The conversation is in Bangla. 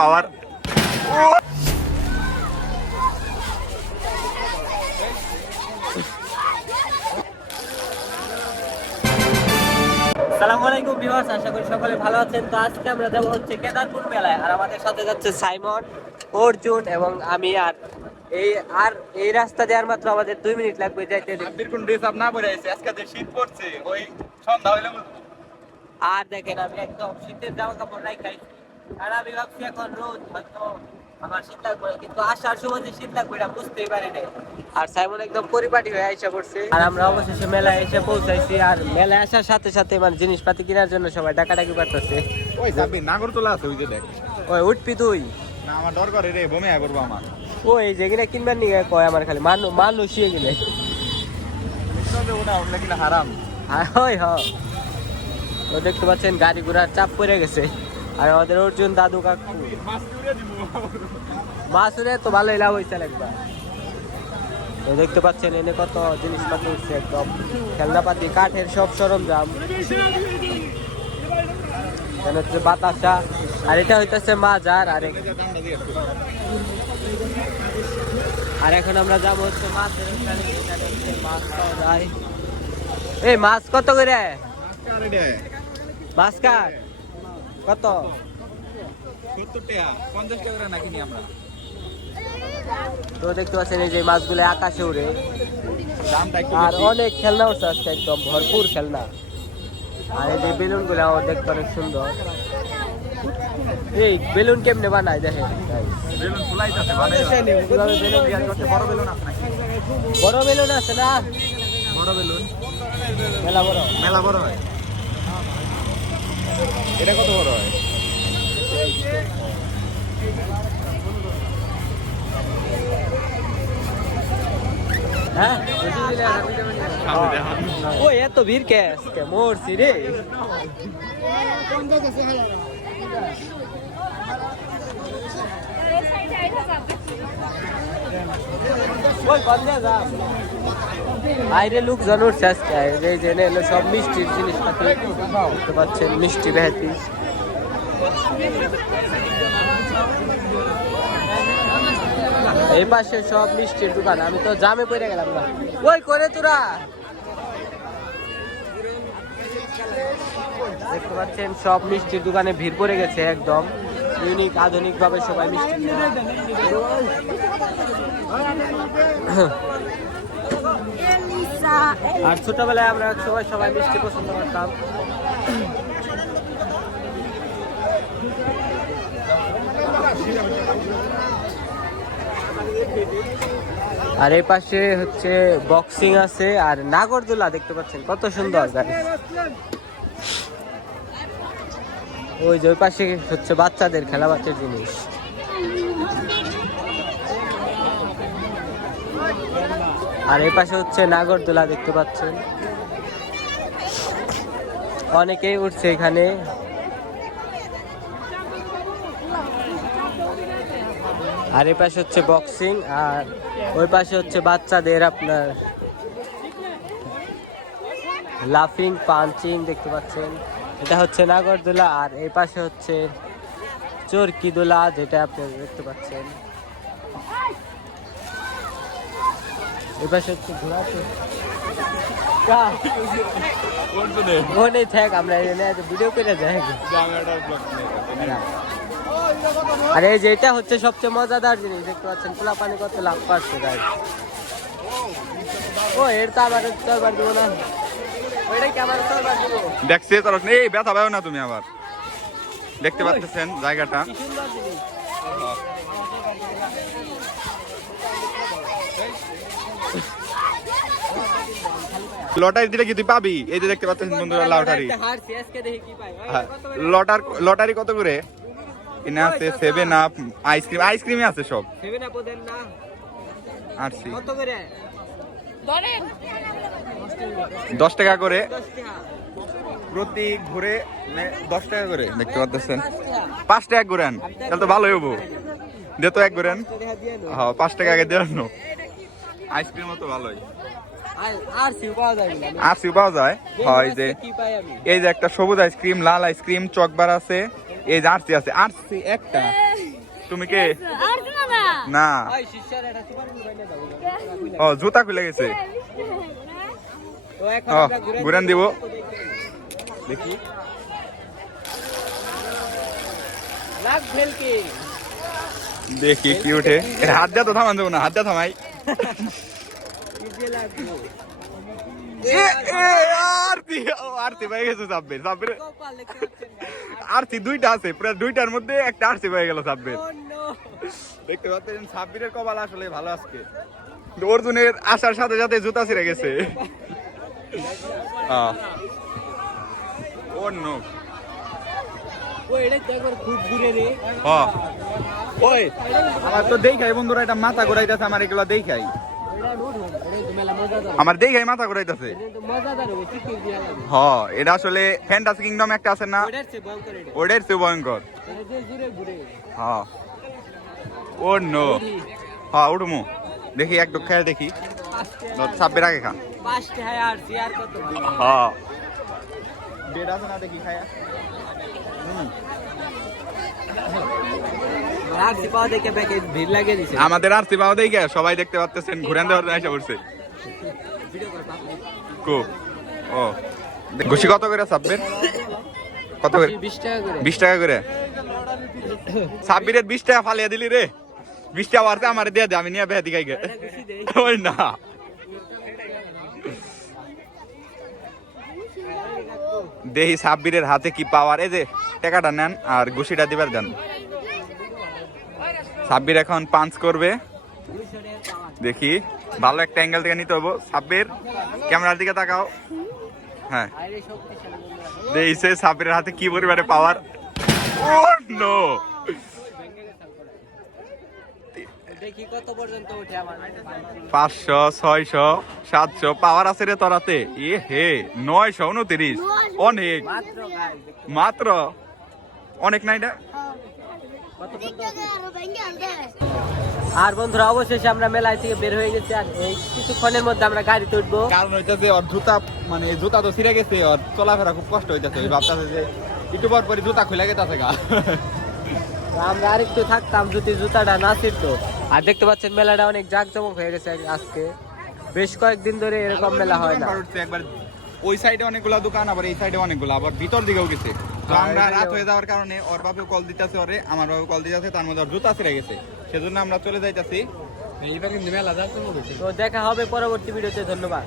পাওয়ার। সালামু আলাইকুম ভিউয়ার্স আশা করি সকলে ভালো আছেন। তো আজকে আমরা যাব হচ্ছে কেদারপুর মেলায়। আর আমাদের সাথে যাচ্ছে সাইমন অর্জুন এবং আমি আর এই আর এই রাস্তা দিয়ে মাত্র আমাদের দুই মিনিট লাগবে যাইতে কোন ড্রেস আপ না পরে আছে আজকে শীত পড়ছে ওই সন্ধ্যা হইলে আর দেখেন আমি একদম শীতের জামা কাপড় নাই খাই আর আমি ভাবছি এখন রোদ হয়তো আমার শীত লাগবে কিন্তু আসার সময় যে শীত লাগবে এটা বুঝতেই পারি নাই। আর সাইমন একদম পরিপাটি হয়ে আইসা পড়ছে। আর আমরা অবশেষে মেলায় এসে পৌঁছাইছি আর মেলায় আসার সাথে সাথে মানে জিনিসপাতি কেনার জন্য সবাই ডাকাডাকি করতেছে। ওই যাবি নাগরতলা আছে ওই যে দেখ। ওই উঠবি তুই। না আমার ডর করে রে বমি আয় করব আমার। ওই যেগুলা কিনবার নিয়ে কয় আমার খালি। মানু মানুষ হয়ে গেলে। হারাম। হয় হয় ও দেখতে পাচ্ছেন গাড়ি ঘোড়ার চাপ পড়ে গেছে। আর আমাদের অর্জুন দাদু কাকু। মাসুরে তো ভালোই লাভ হয়েছে একবার দেখতে পাচ্ছেন এনে কত জিনিসপত্র হচ্ছে একদম। খেলনাপাতি কাঠের সব সরঞ্জাম। হচ্ছে বাতাসা আর এটা হইতেছে মাজার আর আর এখন আমরা যাব হচ্ছে মাছের মাছ পাওয়া যায়। এই মাছ কত করে? মাছ কাঠ কত? তো দেখতে পাচ্ছেন এই যে মাছগুলো আকাশে উড়ে। আর অনেক খেলনা হচ্ছে আজকে একদম ভরপুর খেলনা। আর এই যে বেলুনগুলো দেখতে অনেক সুন্দর। এই বেলুন কেমনে বানায় বেলুন বড় বেলুন আছে না? বড় বেলুন। মেলা বড়। মেলা বড় হয়। এটা কত বড় হয়? হ্যাঁ? ও এত ভিড় কে? আজকে মরছি রে। ওই কন্দে যা। বাইরে লোক জানুর খায় যে জেনে এলো সব মিষ্টির জিনিসপাতি। দেখতে পাচ্ছেন মিষ্টি বেহাতি এই পাশে সব মিষ্টির দোকান, আমি তো জামে পড়ে গেলাম না। ওই করে তোরা? দেখতে পাচ্ছেন, সব মিষ্টির দোকানে ভিড় পড়ে গেছে একদম। ইউনিক আধুনিক ভাবে সবাই মিষ্টি। আর ছোটবেলায় আমরা সবাই সবাই মিষ্টি পছন্দ করতাম। আর এই পাশে হচ্ছে বক্সিং আছে, আর নাগরদোলা দেখতে পাচ্ছেন, কত সুন্দর ওই যে ওই পাশে হচ্ছে বাচ্চাদের খেলা বাচ্চার জিনিস। আর এই পাশে হচ্ছে নাগরদোলা দেখতে পাচ্ছেন। অনেকেই উঠছে এখানে। আর এই পাশে হচ্ছে বক্সিং আর ওই পাশে হচ্ছে বাচ্চাদের আপনার লাফিং পাঞ্চিং দেখতে পাচ্ছেন। এটা হচ্ছে নাগরদোলা, আর এই পাশে হচ্ছে চরকি দোলা যেটা আপনি দেখতে পাচ্ছেন। এই পাশে হচ্ছে ঘোড়া চড়- কা? ও নেই থাক আমরা ভিডিও করে যাই। আর এই যে হচ্ছে সবচেয়ে মজাদার জিনিস দেখতে পাচ্ছেন খোলা পানি কত লাভ পাচ্ছে গাই ও এর তো আমার তরবার দিব না। ওইটা কি আমার তরবার দিব? দেখছে তোর এই ব্যথা পাও না তুমি আবার। দেখতে পাচ্ছেন জায়গাটা। সুন্দর জিনিস। লটারি দিলে কি তুই পাবি? এই যে দেখতে পাচ্ছেন বন্ধুরা লটারি হ্যাঁ? লটার লটারি কত করে? এনে আছে সেভেন আপ আইসক্রিম আইসক্রিমই আছে সব। সেভেন আপও দেন না। আরসি কত করে? দশ টাকা করে। টাকা। প্রতি ঘুরে মানে দশ টাকা করে দেখতে পাচ্ছেন। পাঁচ টাকা। পাঁচ টাকা ঘুরেন তাহলে তো ভালোই হব। দে তো এক ঘুরেন। পাঁচ টাকা হ্যাঁ পাঁচ টাকা আগে দেওয়ার আইসক্রিম তো ভালোই। আর- আর সিউ পাওয়া যায়? হয় যে কি পাই আমি? এই যে একটা সবুজ আইসক্রিম লাল আইসক্রিম চকবার আছে এই যে আরসি আছে। আরসি একটা? তুমি কে? না। ও জুতা খুলে গেছে। ঘুরান দিব। দেখি। কি দেখি কি উঠে। হাত দিয়া তো থামান দেবো না হাত দিয়া থামাই। আরতি দুইটা আছে প্রায় দুইটার মধ্যে একটা আরতি পেয়ে গেল সাব্বির। দেখতে পাচ্ছেন সাব্বিরের কপাল আসলে ভালো আজকে। অর্জুনের আসার সাথে সাথে জুতা ছিঁড়ে গেছে। ও ওই এটা খুব দূরে রে। হ ওই। আমার তো দেখাই বন্ধুরা এটা মাথা ঘুরাইতেছে আমার এগুলো দেখাই। হোম আমার দেখাই মাথা ঘুরাইতেছে। হ এটা আসলে ফ্যান্টাসি কিংডম একটা আছে না? ওটার চেয়ে ভয়ঙ্কর হ্যাঁ ও নো। হ্যাঁ উঠমু। দেখি একটু খেয়ে দেখি। সাব্বির আগে খা। হ্যাঁ হ্যাঁ বেড। না দেখি খায়া। আর আমাদের আর পাওয়া গে সবাই দেখতে পাচ্ছেন ঘুরান দেওয়ার এসে পড়ছে। ও। ঘুষি কত করে সাব্বির? কত করে? বিশ টাকা করে। সাব্বিরের বিশ টাকা ফালিয়ে দিলি রে। বিশ টাকা বাড়তে আমার দিয়ে দে আমি নিয়ে বেহে দিকাই গে এটা খুশি দেই। ওই না। দেহি সাব্বিরের হাতে কি পাওয়ার? এই যে টাকাটা নেন আর ঘুষিটা দিবার দেন। সাব্বির এখন পাঞ্চ করবে। দেখি ভালো একটা অ্যাঙ্গেল থেকে নিতে হব। সাব্বির ক্যামেরার দিকে তাকাও। হ্যাঁ। দেইছে সাব্বিরের হাতে কি পরিমাণে পাওয়ার ও নো পাঁচশো ছয়শো সাতশো পাওয়ার আছে রে তোরাতে এ হে নয়শো উনত্রিশ। অনেক। মাত্র অনেক না? এটা আরও বন্ধুরা অবশেষে আমরা মেলায় থেকে বের হয়ে গেছি আর এই কিছুক্ষণের মধ্যে আমরা গাড়িতে উঠবো কারণ হইতেছে ওর জুতা মানে জুতা তো ছিঁড়ে গেছে ওর চলাফেরা খুব কষ্ট হইতেছে। ওই ভাবতেছে যে একটু পর পরে জুতা খুলে গেছে গা। আমরা আরেকটু থাকতাম যদি জুতাটা না ছিটতো আর দেখতে পাচ্ছেন মেলাটা অনেক জাঁকজমক হয়ে গেছে আজকে। বেশ কয়েকদিন ধরে এরকম মেলা হয় না। একবার। ওই সাইডে অনেকগুলা দোকান আবার এই সাইডে অনেকগুলো আবার ভিতর দিকেও গেছে। তো আমরা রাত হয়ে যাওয়ার কারণে ওর বাপেও কল দিতেছে ওরে আমার বাবু কল দিতেছে তার মধ্যে ওর জুতা ছিঁড়ে গেছে। সেজন্য আমরা চলে যাইতাছি। তো দেখা হবে পরবর্তী ভিডিওতে ধন্যবাদ।